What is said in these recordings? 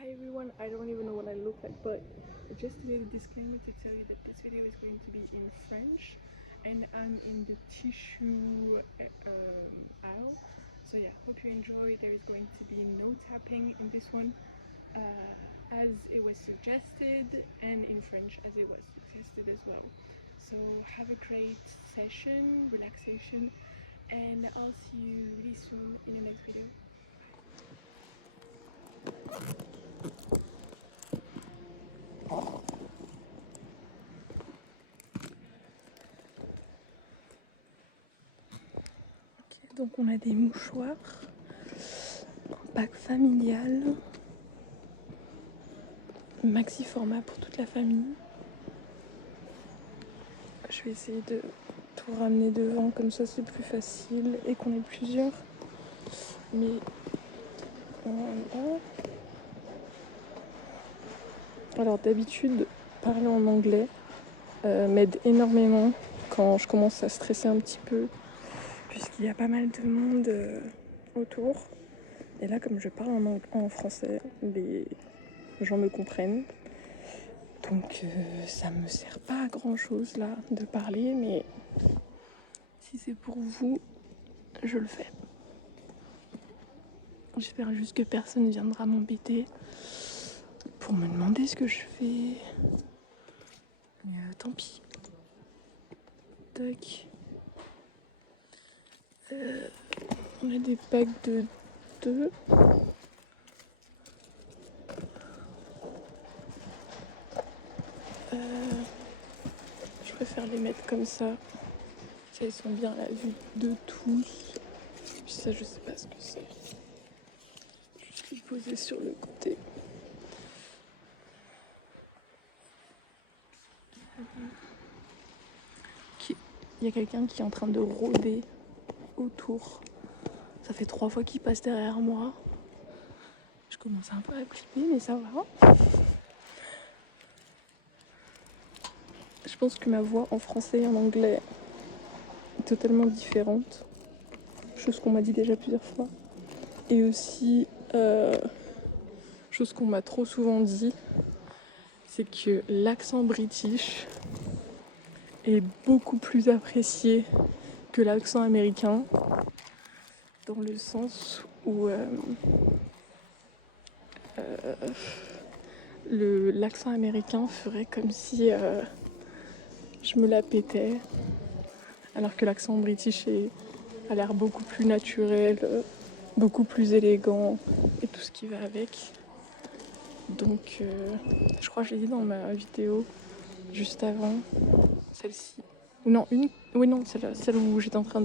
Hi everyone, I don't even know what I look like, but just a little disclaimer to tell you that this video is going to be in French and I'm in the tissue aisle. So yeah, hope you enjoy. There is going to be no tapping in this one as it was suggested, and in French as it was suggested as well. So have a great session, relaxation, and I'll see you really soon in the next video. Donc on a des mouchoirs, un pack familial, maxi format pour toute la famille. Je vais essayer de tout ramener devant, comme ça c'est plus facile et qu'on est plusieurs. Mais voilà. Alors d'habitude, parler en anglais m'aide énormément quand je commence à stresser un petit peu, puisqu'il y a pas mal de monde autour. Et là, comme je parle en français, les gens me comprennent. Donc ça me sert pas à grand chose là de parler, mais si c'est pour vous, je le fais. J'espère juste que personne ne viendra m'embêter pour me demander ce que je fais. Mais tant pis. Tac. On a des packs de 2. Je préfère les mettre comme ça. Ça, ils sont bien à la vue de tous. Puis ça, je sais pas ce que c'est. Juste les poser sur le côté. Il y a quelqu'un qui est en train de rôder autour. Ça fait 3 fois qu'il passe derrière moi. Je commence un peu à flipper, mais ça va. Je pense que ma voix en français et en anglais est totalement différente. Chose qu'on m'a dit déjà plusieurs fois. Et aussi, chose qu'on m'a trop souvent dit, c'est que l'accent british est beaucoup plus apprécié que l'accent américain, dans le sens où l'accent américain ferait comme si je me la pétais, alors que l'accent british a l'air beaucoup plus naturel, beaucoup plus élégant et tout ce qui va avec. Donc je crois que je l'ai dit dans ma vidéo juste avant, celle-ci. Non, une. Oui, non, celle où j'étais en train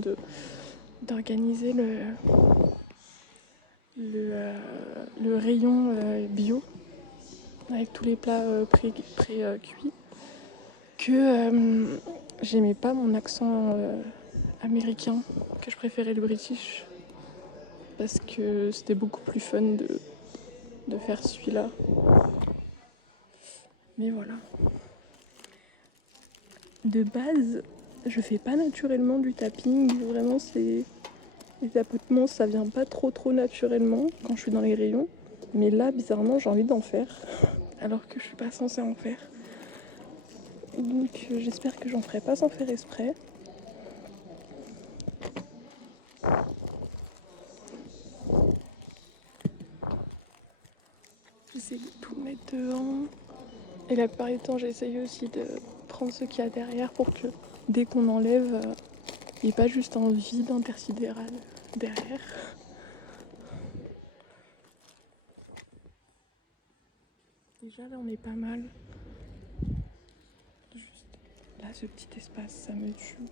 d'organiser le rayon bio avec tous les plats pré-cuits, que j'aimais pas mon accent américain, que je préférais le british parce que c'était beaucoup plus fun de faire celui-là. Mais voilà. De base, je fais pas naturellement du tapping, vraiment les tapotements ça vient pas trop naturellement quand je suis dans les rayons, mais là bizarrement j'ai envie d'en faire alors que je suis pas censée en faire. Donc j'espère que j'en ferai pas sans faire exprès. J'essaie de tout mettre devant et la plupart du temps j'essaye aussi de prendre ce qu'il y a derrière pour que dès qu'on enlève, il n'y ait pas juste un vide intersidéral derrière. Déjà là on est pas mal. Juste là ce petit espace ça me tue.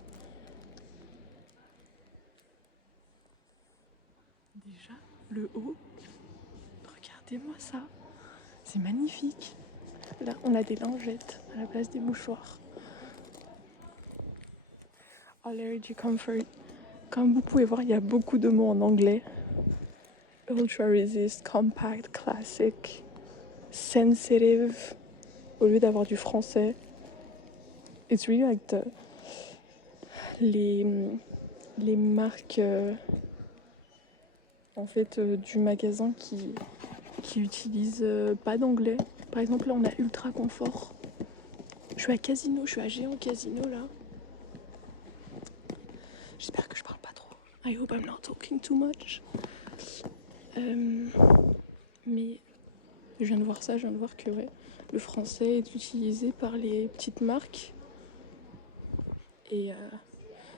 Déjà le haut, regardez-moi ça, c'est magnifique. Là on a des lingettes à la place des mouchoirs. Allergy Comfort. Comme vous pouvez voir, il y a beaucoup de mots en anglais. Ultra Resist, Compact, Classic, Sensitive, au lieu d'avoir du français. It's really like les marques en fait du magasin qui utilisent pas d'anglais. Par exemple, là, on a Ultra Confort. Je suis à Casino, je suis à Géant Casino, là. J'espère que je parle pas trop. I hope I'm not talking too much. Mais je viens de voir ça, je viens de voir que ouais, le français est utilisé par les petites marques. Et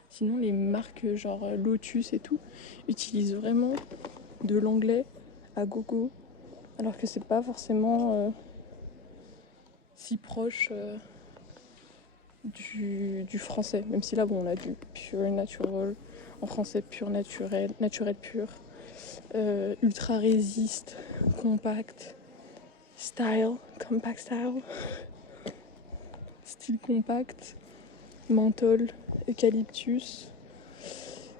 sinon, les marques genre Lotus et tout utilisent vraiment de l'anglais à gogo. Alors que c'est pas forcément si proche du français. Même si là, bon, on a du pure natural, en français pur naturel, naturel pur, ultra résiste, compact, style, compact style, style compact, menthol, eucalyptus,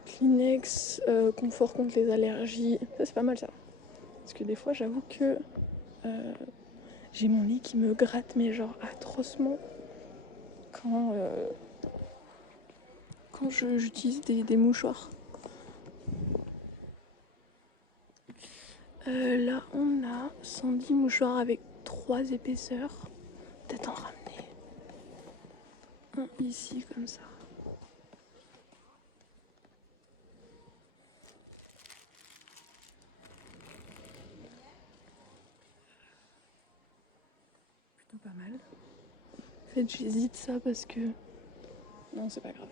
Kleenex, confort contre les allergies. Ça, c'est pas mal ça. Parce que des fois, j'avoue que j'ai mon nez qui me gratte, mais genre atrocement, quand j'utilise des mouchoirs. Là, on a 110 mouchoirs avec 3 épaisseurs. Peut-être en ramener un ici, comme ça. Plutôt pas mal. En fait, j'hésite ça parce que... Non, c'est pas grave.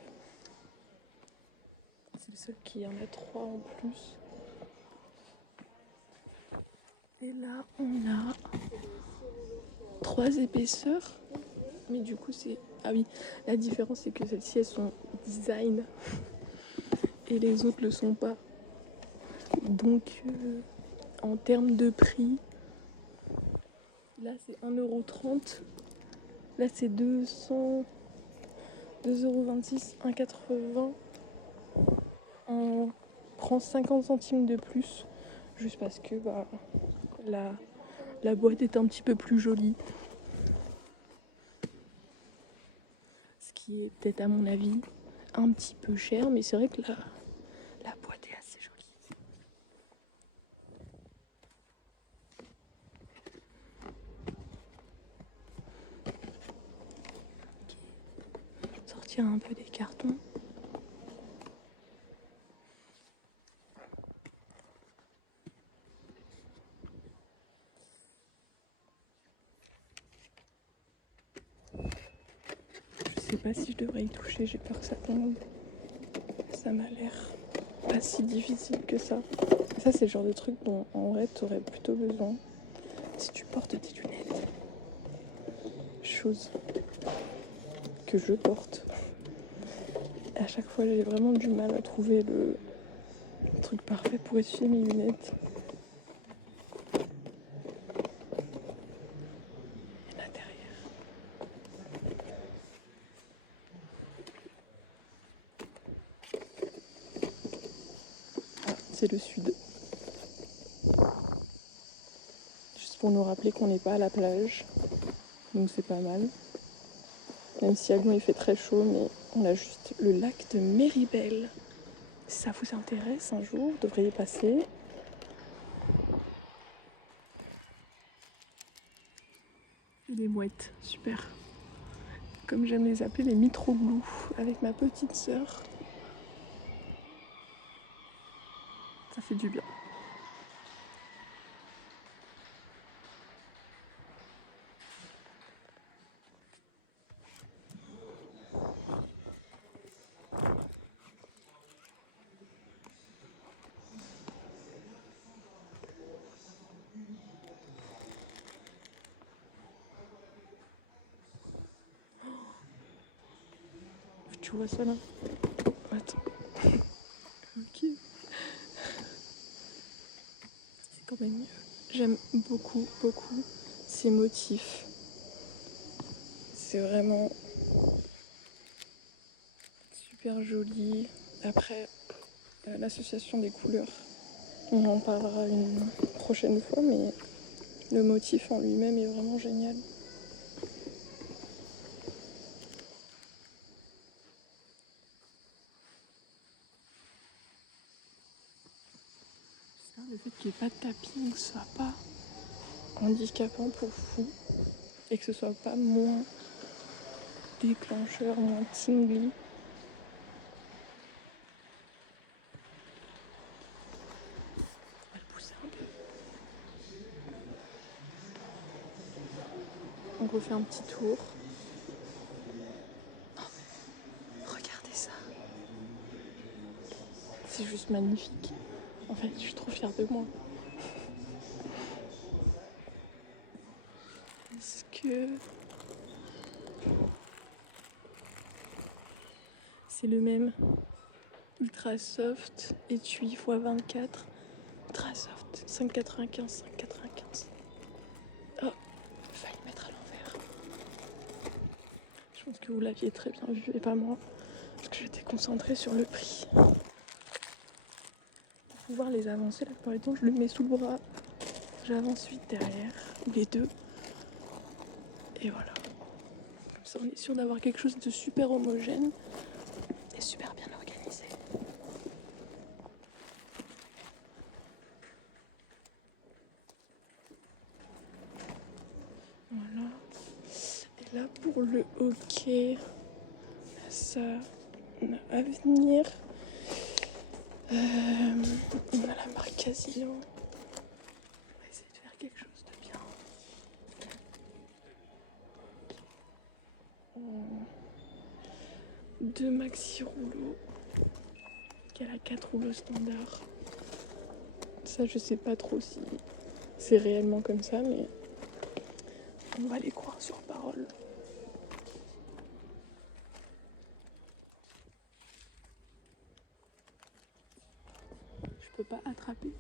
C'est le seul qui en a 3 en plus. Et là, on a 3 épaisseurs. Mais du coup, c'est... Ah oui, la différence, c'est que celles-ci, elles sont design. Et les autres le sont pas. Donc, en termes de prix, là, c'est 1,30€. Là, c'est 2,26€, 1,80€. On prend 50 centimes de plus. Juste parce que bah, la boîte est un petit peu plus jolie. Ce qui est peut-être à mon avis un petit peu cher, mais c'est vrai que la boîte est assez jolie. Okay. Sortir un peu des cartons. Je sais pas si je devrais y toucher, j'ai peur que ça tombe. Ça m'a l'air pas si difficile que ça. Ça, c'est le genre de truc dont en vrai t'aurais plutôt besoin si tu portes tes lunettes. Chose que je porte. À chaque fois, j'ai vraiment du mal à trouver le truc parfait pour essuyer mes lunettes. Et là derrière. Ah, c'est le sud. Juste pour nous rappeler qu'on n'est pas à la plage. Donc c'est pas mal. Même si à Lyon il fait très chaud, mais on a juste le lac de Méribel. Si ça vous intéresse un jour, vous devriez passer. Et les mouettes, super. Comme j'aime les appeler, les mitroglous, avec ma petite sœur. Ça fait du bien. Tu vois ça là? Attends. Ok. C'est quand même mieux. J'aime beaucoup, beaucoup ces motifs. C'est vraiment super joli. Après, l'association des couleurs, on en parlera une prochaine fois, mais le motif en lui-même est vraiment génial. Le fait qu'il n'y ait pas de tapis, que ce soit pas handicapant pour vous et que ce soit pas moins déclencheur, moins tingly. On va le pousser un peu. On refait un petit tour. Oh, regardez ça. C'est juste magnifique. En fait, je suis trop fière de moi. Est-ce que c'est le même ultra soft étui x24 ultra soft 5,95 5,95. Oh, il fallait mettre à l'envers. Je pense que vous l'aviez très bien vu et pas moi parce que j'étais concentrée sur le prix. Pour pouvoir les avancer, la plupart du temps je le mets sous le bras, j'avance vite derrière ou les deux et voilà. Comme ça on est sûr d'avoir quelque chose de super homogène et super bien organisé. Voilà. Et là pour le hockey, ça on a Avenir. On a la marque Casio. On va essayer de faire quelque chose de bien. Deux maxi rouleaux. Il y a la 4 rouleaux standard. Ça, je sais pas trop si c'est réellement comme ça, mais on va les croire sur parole. Je peux pas attraper.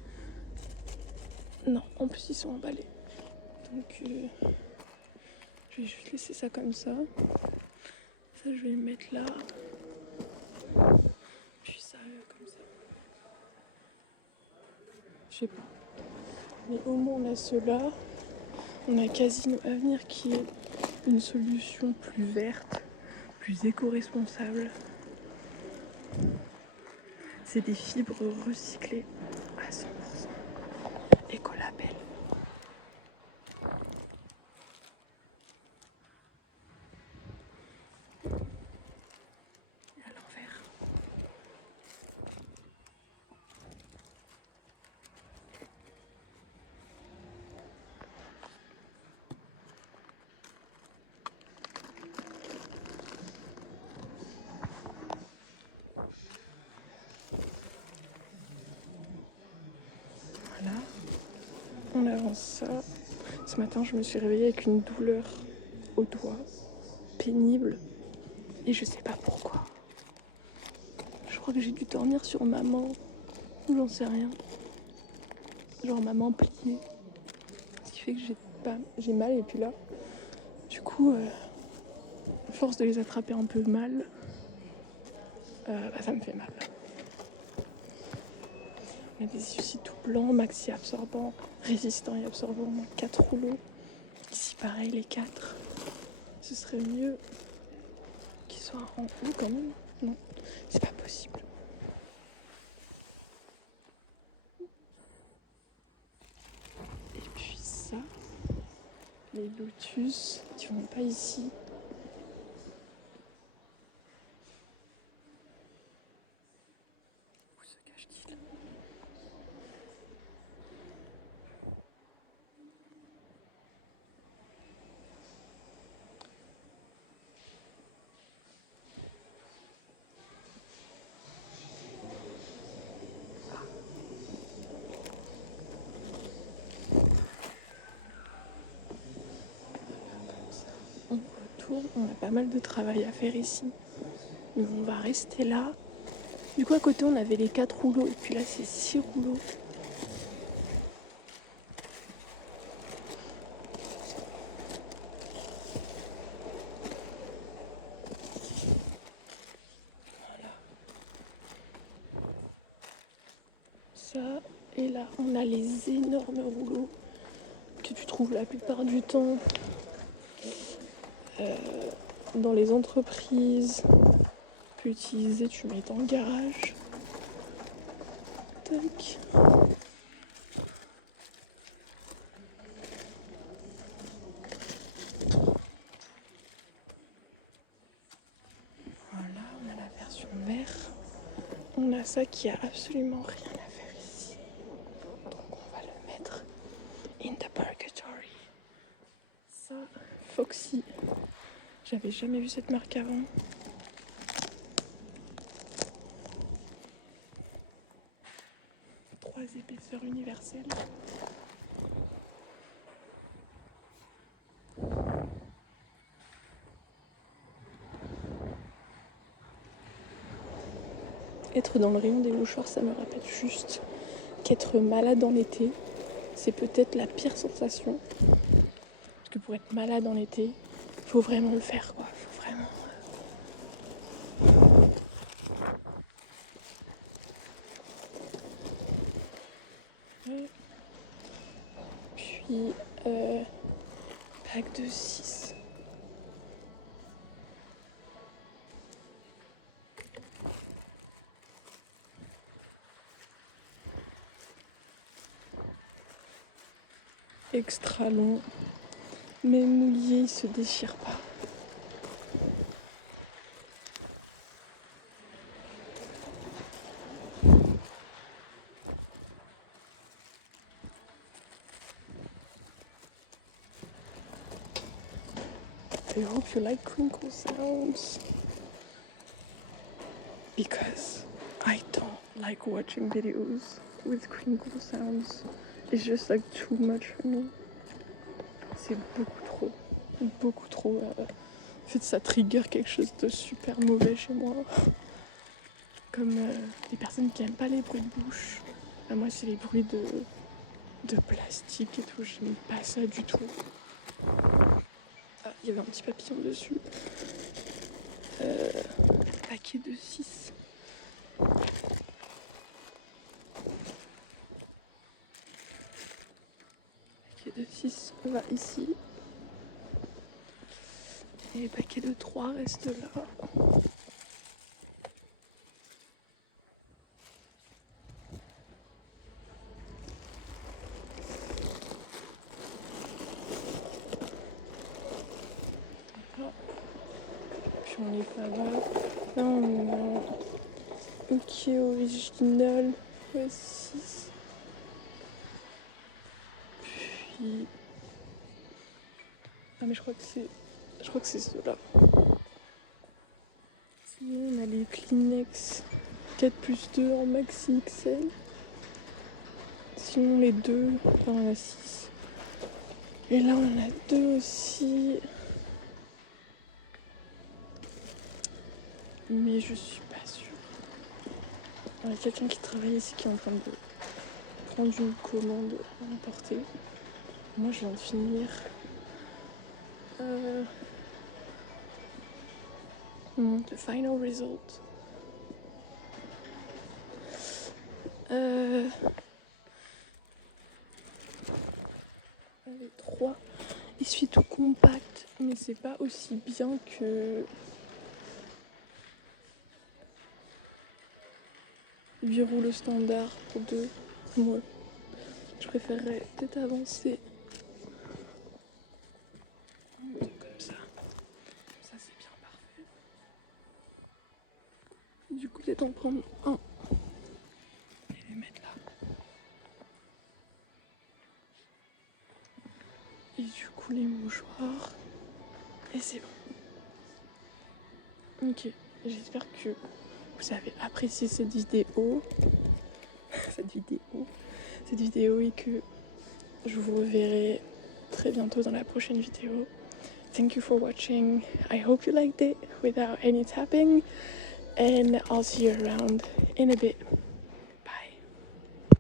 Non, en plus ils sont emballés. Donc je vais juste laisser ça comme ça. Ça, je vais le mettre là. Puis ça, comme ça. Je sais pas. Mais au moins on a ceux-là. On a Casino Avenir qui est une solution plus verte, plus éco-responsable. C'est des fibres recyclées à 100%. Écolabel. Et à l'envers. Voilà. On avance ça. Ce matin, je me suis réveillée avec une douleur au doigt, pénible, et je sais pas pourquoi. Je crois que j'ai dû dormir sur ma main, ou j'en sais rien. Genre ma main pliée. Ce qui fait que j'ai mal, et puis là, du coup, à force de les attraper un peu mal, ça me fait mal. On a des soucis tout blancs, maxi absorbants, résistants et absorbants, 4 rouleaux. Ici pareil, les 4. Ce serait mieux qu'ils soient en haut quand même. Non, c'est pas possible. Et puis ça, les lotus qui vont pas ici. Où se cache-t-il ? On retourne, on a pas mal de travail à faire ici. Mais on va rester là. Du coup, à côté, on avait les 4 rouleaux. Et puis là, c'est 6 rouleaux. Voilà. Ça. Et là, on a les énormes rouleaux que tu trouves la plupart du temps dans les entreprises. Tu peux utiliser, tu mets dans le garage. Tac. a ça qui a absolument rien à faire ici. Donc on va le mettre in the purgatory. Ça, Foxy. J'avais jamais vu cette marque avant. Trois épaisseurs universelles. Être dans le rayon des mouchoirs, ça me rappelle juste qu'être malade en été, c'est peut-être la pire sensation. Parce que pour être malade en été, il faut vraiment le faire, quoi. Faut vraiment... Puis, pack de 6. Extra long, mais mouillé, il se déchire pas. I hope you like crinkle sounds, because I don't like watching videos with crinkle sounds. It's just like too much for me. C'est beaucoup trop. En fait, ça trigger quelque chose de super mauvais chez moi. Comme les personnes qui aiment pas les bruits de bouche. Moi, c'est les bruits de plastique et tout. J'aime pas ça du tout. Ah, il y avait un petit papillon dessus. Paquet de 6. Paquet de 6 va ici. Et le paquet de 3 reste là. Puis on est pas là. Là on est en OK original. Ouais, 6. Puis... Ah mais je crois que c'est ceux-là. Sinon on a les Kleenex 4+2 en maxi XL. Sinon les deux, là on a 6. Et là on en a 2 aussi. Mais je suis pas sûre. Il y a quelqu'un qui travaille ici qui est en train de prendre une commande à emporter. Moi je viens de finir the final result. Les 3 essuie-tout compact, mais c'est pas aussi bien que le rouleau standard pour 2. Moi, je préférerais peut-être avancer. Comme ça. Ça c'est bien parfait. Du coup, peut-être en prendre un. Et les mettre là. Et du coup, les mouchoirs. Et c'est bon. Ok, j'espère que vous avez apprécié cette vidéo. Cette vidéo et que je vous reverrai très bientôt dans la prochaine vidéo. Thank you for watching. I hope you liked it without any tapping. And I'll see you around in a bit.